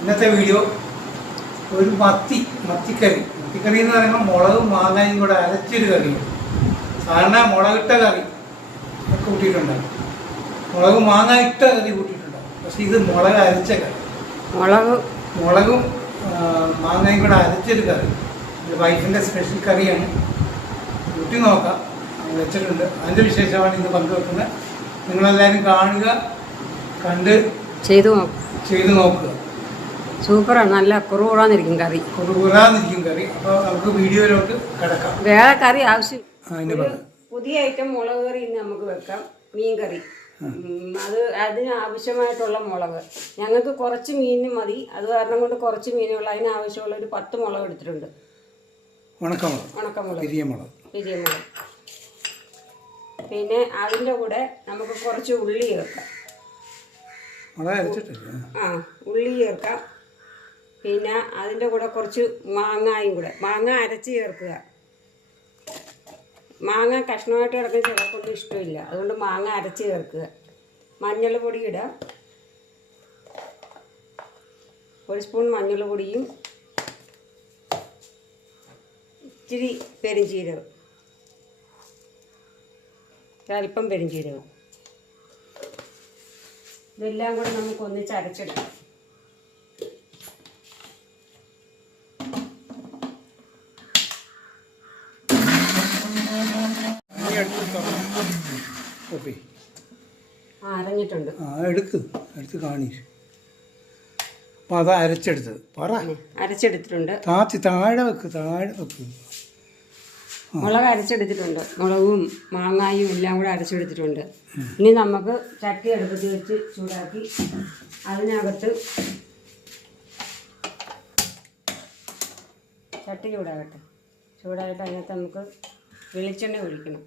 ഇന്നത്തെ വീഡിയോ ഒരു മത്തിക്കറി എന്ന് പറയുമ്പോൾ മുളകും മാങ്ങയും കൂടെ അരച്ചൊരു കറിയാണ്. സാധാരണ മുളകിട്ട കറി ഒക്കെ കൂട്ടിയിട്ടുണ്ടാകും, മുളകും മാങ്ങ ഇട്ട കറി കൂട്ടിയിട്ടുണ്ടാകും. പക്ഷെ ഇത് മുളക് അരച്ച കറി, മുളകും മാങ്ങയും കൂടെ അരച്ചൊരു കറി. വൈഫിൻ്റെ സ്പെഷ്യൽ കറിയാണ്. കൂട്ടി നോക്കാം, വെച്ചിട്ടുണ്ട്. അതിൻ്റെ വിശേഷമാണ് ഇന്ന് പങ്കുവെക്കുന്നത്. നിങ്ങളെല്ലാവരും കാണുക, കണ്ട് ചെയ്തു നോക്കുക. സൂപ്പറാണ്, നല്ല കുറുകുറാന്നിരിക്കും കറി. അപ്പോൾ നമുക്ക് വീഡിയോയിലോട്ട് കിടക്കാം. വേറെ കറി ആവശ്യം, പുതിയ ഐറ്റം മുളക് കറി ഇന്ന് നമുക്ക് വെക്കാം. മീൻ കറി, അതിന് ആവശ്യമായിട്ടുള്ള മുളക് ഞങ്ങൾക്ക് കുറച്ച് മീനിന് മതി. അത് കാരണം കൊണ്ട് കുറച്ച് മീനുള്ള അതിന് ആവശ്യമുള്ള ഒരു 10 മുളക് എടുത്തിട്ടുണ്ട്. ഉണക്കമുളക്, പിരിയമുളക്. പിന്നെ അതിൻ്റെ കൂടെ നമുക്ക് കുറച്ച് ഉള്ളി ചേർക്കാം. ഉള്ളി ചേർക്കാം. പിന്നെ അതിൻ്റെ കൂടെ കുറച്ച് മാങ്ങായും കൂടെ, മാങ്ങ അരച്ച് ചേർക്കുക. മാങ്ങ കഷ്ണമായിട്ട് കിടക്കുന്ന ചിലർക്കൊന്നും ഇഷ്ടമില്ല, അതുകൊണ്ട് മാങ്ങ അരച്ച് ചേർക്കുക. മഞ്ഞൾ പൊടി ഇടാം, 1 സ്പൂൺ മഞ്ഞൾ പൊടിയും ഇച്ചിരി പെരുംജീരകം, അല്പം പെരുംജീരകം. ഇതെല്ലാം കൂടെ നമുക്ക് ഒന്നിച്ച് അരച്ചെടുക്കാം. അരഞ്ഞിട്ടുണ്ട്. എടുത്ത് കാണി. അപ്പം അത് അരച്ചെടുത്തത് അരച്ചെടുത്തിട്ടുണ്ട്. താഴെ വെക്ക്. മുളക് അരച്ചെടുത്തിട്ടുണ്ട്, മുളകും മാങ്ങായും എല്ലാം കൂടെ അരച്ചെടുത്തിട്ടുണ്ട്. ഇനി നമുക്ക് ചട്ടി അടുപ്പത്ത് വെച്ച് ചൂടാക്കി അതിനകത്ത് ചട്ടി ചൂടായിട്ട് അതിനകത്ത് നമുക്ക് വെളിച്ചെണ്ണ ഒഴിക്കണം.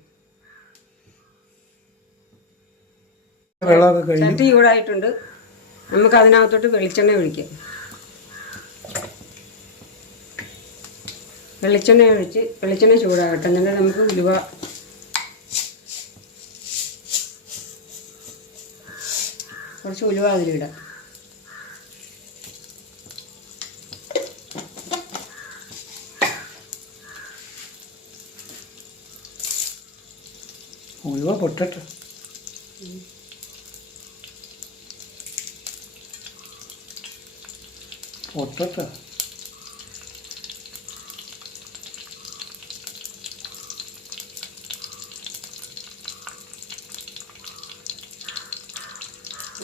ചട്ടി ചൂടായിട്ടുണ്ട്, നമുക്ക് അതിനകത്തോട്ട് വെളിച്ചെണ്ണ ഒഴിക്കാം. വെളിച്ചെണ്ണ ചൂടാകട്ടെ. എന്നിട്ട് നമുക്ക് കുറച്ച് ഉലുവ അതിലിടാം. ഉലുവ പൊട്ടട്ടെ.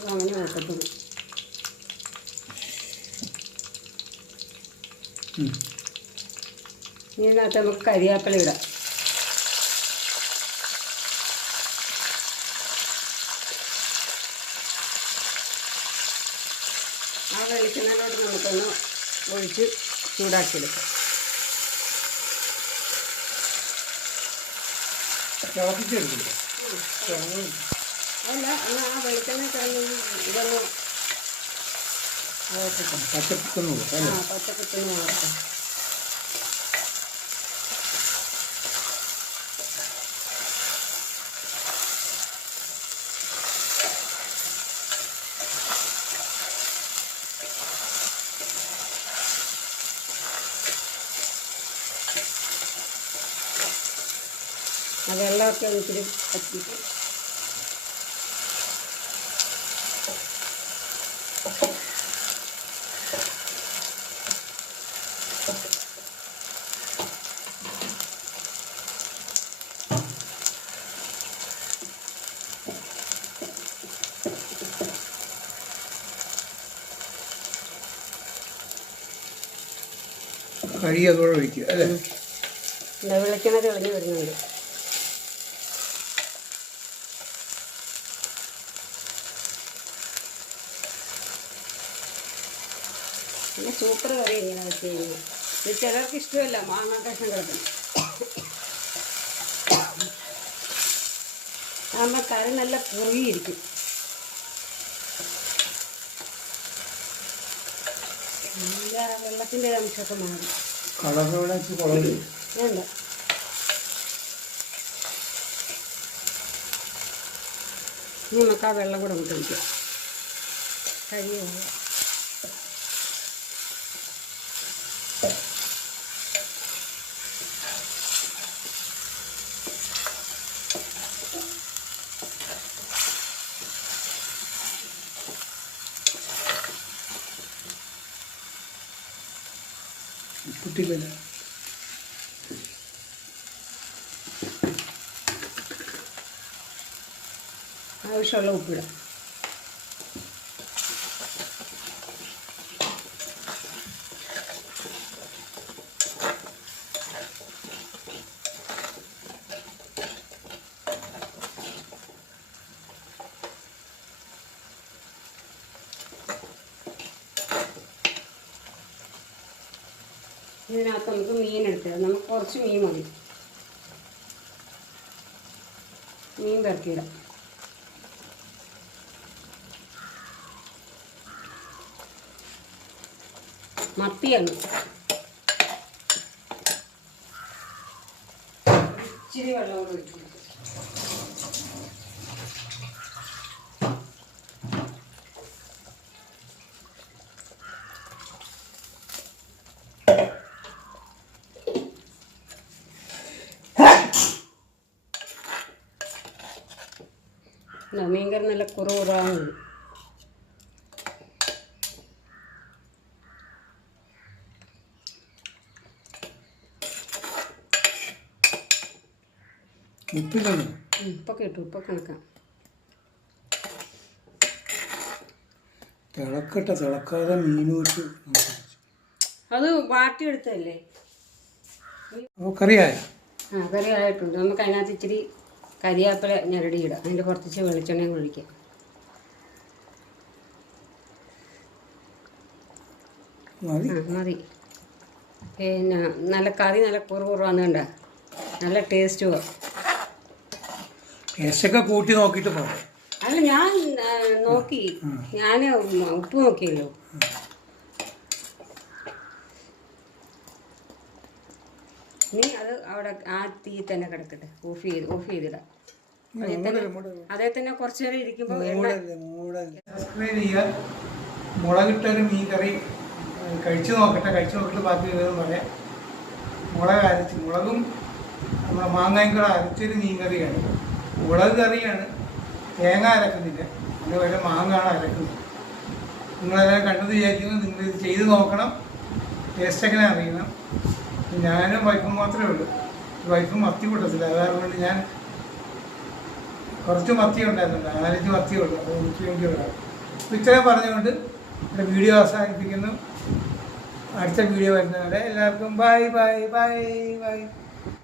അങ്ങനെ നോക്കത്തുള്ളൂ. ഇതിനകത്ത് നമുക്ക് കരിയാപ്പില ഇടാം. ആ വെളിച്ചെണ്ണയിലോട്ട് നമുക്കൊന്ന് ഒഴിച്ച് ചൂടാക്കിയെടുക്കാം. അല്ല, എന്നാൽ ആ വെളിച്ചെണ്ണ കിടന്ന് ഇതൊന്ന് പച്ചക്കുത്തുന്നു നോക്കാം. അതെല്ലാമൊക്കെ ഒന്നിച്ചിരി പറ്റിയിട്ട് അതോടെ ഒഴിക്കുക അല്ലേ? വെളിച്ചെണ്ണ തെളിഞ്ഞ് വരുന്നുണ്ട്. പിന്നെ സൂപ്പർ കറി ഇങ്ങനെ വെച്ച് കഴിഞ്ഞാൽ ഇത് ചിലർക്ക് ഇഷ്ടമല്ല, മാങ്ങ കഷ്ണം കിടക്കണം. ആകുമ്പോൾ കറി നല്ല കുറുകിയിരിക്കും. വെള്ളത്തിൻ്റെ അംശമൊക്കെ മാറി വേണ്ട. ഇനി നമുക്ക് ആ വെള്ളം കൂടെ അങ്ങോട്ട് ഒഴിക്കാം. കഴിയുമോ? കുട്ടിക്കില്ല. ആവശ്യമുള്ള ഉപ്പിടാം. ഇതിനകത്ത് നമുക്ക് മീൻ എടുത്തിടാം. നമുക്ക് കുറച്ച് മീൻ മതി. മീൻ പെറുക്കിയിടാം. മത്തിയാണ്. ഇച്ചിരി വെള്ളം കൂടെ ഒഴിച്ചു. മീൻകറി നല്ല കുറവുറാണ്. ഉപ്പൊക്കെ ഇട്ടു. ഉപ്പൊക്കെ കണക്കാം. തിളക്കാതെ മീൻ വെച്ച് അത് വാട്ടിയെടുത്തല്ലേ. കറിയായ കറി ആയിട്ടുണ്ട്. നമുക്ക് അതിനകത്ത് ഇച്ചിരി കരിയാപ്പില ഞെരടിയിടാം. അതിൻ്റെ കുറച്ച് വെളിച്ചെണ്ണയും ഒഴിക്കാം. മതി. പിന്നെ നല്ല കറി നല്ല കുറവാന്ന് കണ്ട നല്ല ടേസ്റ്റുമാണ്. ടേസ്റ്റൊക്കെ കൂട്ടി നോക്കിയിട്ട് പോകാം. അല്ല ഞാൻ നോക്കി. ഞാൻ ഉപ്പ് നോക്കിയല്ലോ. ഇനി അത് അവിടെ ആ തീ തന്നെ കിടക്കട്ടെ. ഓഫ് ചെയ്തിടാം. അതേ തന്നെ കുറച്ച് നേരം ഇരിക്കുമ്പോൾ സബ്സ്ക്രൈബ് ചെയ്യുക. മുളകിട്ടൊരു മീൻ കറി കഴിച്ചു നോക്കിയിട്ട് ബാക്കി പറയാം. മുളകും നമ്മുടെ മാങ്ങയും കൂടെ അരച്ചൊരു മീൻ കറിയാണ്. മുളക് കറിയാണ്, തേങ്ങ അരക്കുന്നില്ല. അതിന് വരെ മാങ്ങയാണ് അരക്കുന്നത്. നിങ്ങളെല്ലാം കണ്ടത് വിചാരിക്കുന്നത്. നിങ്ങളിത് ചെയ്ത് നോക്കണം. ടേസ്റ്റൊക്കെ അറിയണം. ഞാനും വൈഫും മാത്രമേ ഉള്ളൂ. വൈഫും മത്തി കൂട്ടത്തില്ല. അതുകൊണ്ട് ഞാൻ കുറച്ച് മത്തി ഉണ്ടായിരുന്നുണ്ട്. 4-5 മത്തിയേ ഉള്ളൂ. അത് എനിക്ക് വേണ്ടിയുള്ളതാണ്. അപ്പോൾ ഇത്രയും പറഞ്ഞുകൊണ്ട് എൻ്റെ വീഡിയോ അവസാനിപ്പിക്കുന്നു. അടുത്ത വീഡിയോ വരുന്നവരെ എല്ലാവർക്കും ബൈ ബൈ ബൈ ബൈ.